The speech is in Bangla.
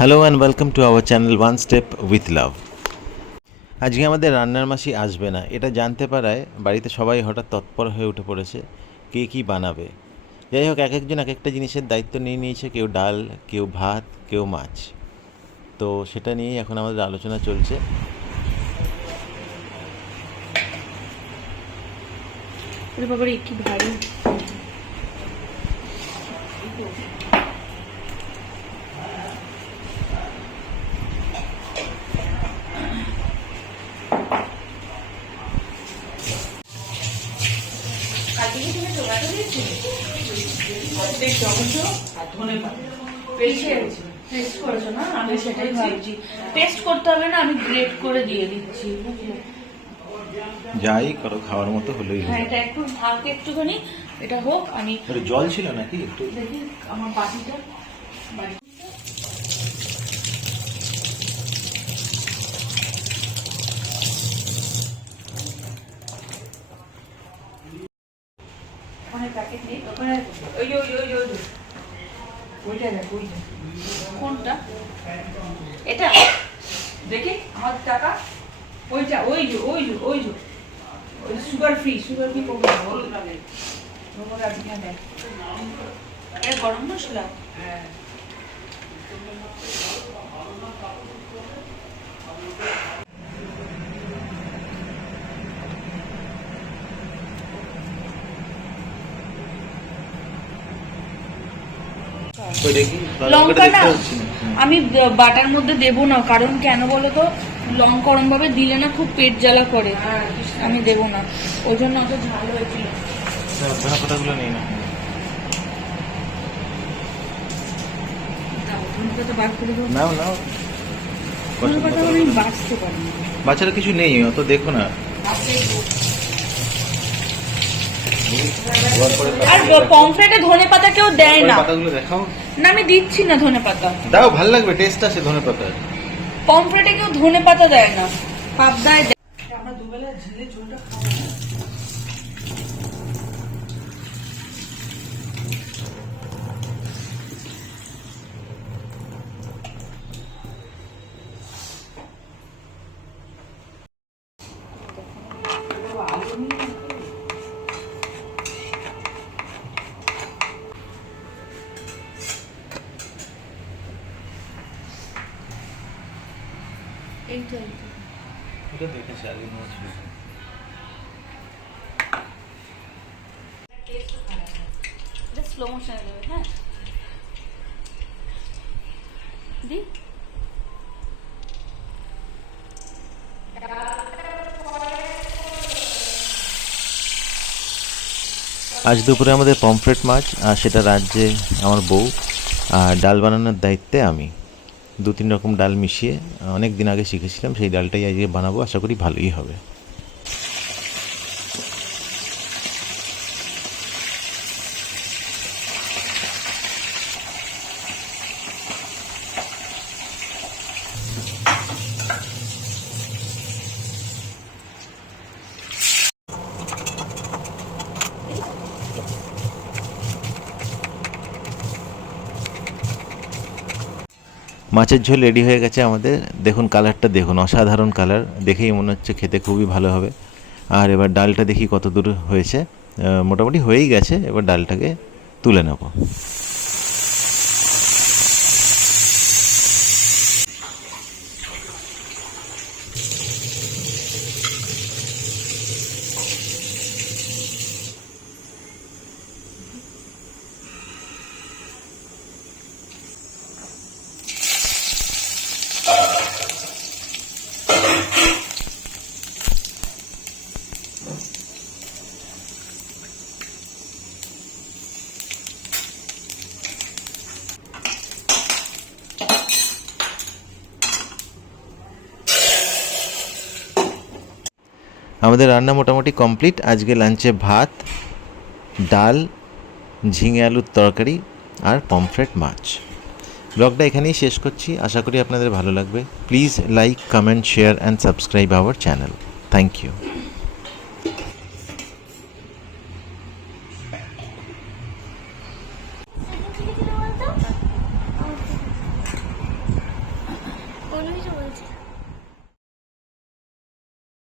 Hello and welcome to our channel one step with love. আজকে আমাদের রান্নার মাসি আসবে না, এটা জানতে পারায় বাড়িতে সবাই হঠাৎ তৎপর হয়ে উঠে পড়েছে কে কী বানাবে। যাই হোক, এক একজন এক একটা জিনিসের দায়িত্ব নিয়ে নিয়েছে, কেউ ডাল, কেউ ভাত, কেউ মাছ। তো সেটা নিয়েই এখন আমাদের আলোচনা চলছে। কি ভারী পেস্ট করতে হবে না, আমি গ্রেট করে দিয়ে দিচ্ছি। যাই করো, খাওয়ার মতো হলেই হ্যাঁ, এটা একটু থাক, একটুখানি এটা হোক। আমি জল ছিল নাকি একটু দেখি আমার বাটিটা ওখানে প্যাকেট নেই, ওখানে ওই ওইটা দেখ, ওইটা কোনটা, এটা দেখি আমার টাকা, ওইটা ওই ওই সুগার ফ্রি করবো গরম মশলা। লঙ্কা না আমি বাটার মধ্যে দেবো না, কারণ কেন বলো তো, লঙ্কা ওরম ভাবে দিলে না খুব পেট জ্বালা করে, আমি দেবো না, ওই জন্য অত ঝাল হয়েছিল। ধনেপাতাগুলো নেই না, নাও নাও। আমি বাঁচতে পারি না, বাচ্চারা কিছু নেই অত, দেখো না। আর পমফ্রেটে ধনে পাতা কেউ দেয় না, পাতাগুলো দেখাও না আমি দিচ্ছি না ধনে পাতা, দাও, ভালো লাগবে, টেস্ট আছে ধনে পাতার। পমফ্রেটে কেউ ধনে পাতা দেয় না, পাবদায় দেয়। আমরা দুবেলা ঝিলে ঝোলটা খাবো। এটা দেখেছি আগে, মনে ছিল। স্লো মোশনে দেবে, হ্যাঁ দি। আজ দুপুরে আমাদের পমফ্রেট মাছ, আর সেটা রাজ্যে আমার বউ, আর ডাল বানানোর দায়িত্বে আমি। 2-3 রকম ডাল মিশিয়ে অনেক দিন আগে শিখেছিলাম, সেই ডালটাই আজকে বানাবো, আশা করি ভালোই হবে। মাছের ঝোল রেডি হয়ে গেছে আমাদের, দেখুন কালারটা দেখুন, অসাধারণ কালার, দেখেই মনে হচ্ছে খেতে খুবই ভালো হবে। আর এবার ডালটা দেখি কত দূর হয়েছে, মোটামুটি হয়েই গেছে, এবার ডালটাকে তুলে নেব। আমাদের রান্না মোটামুটি কমপ্লিট। আজকে লাঞ্চে ভাত, ডাল, ঝিঙে আলুর তরকারি আর পমফ্রেট মাছ। ব্লগটা এখানেই শেষ করছি, আশা করি আপনাদের ভালো লাগবে। Please like, comment, share and subscribe our channel. Thank you.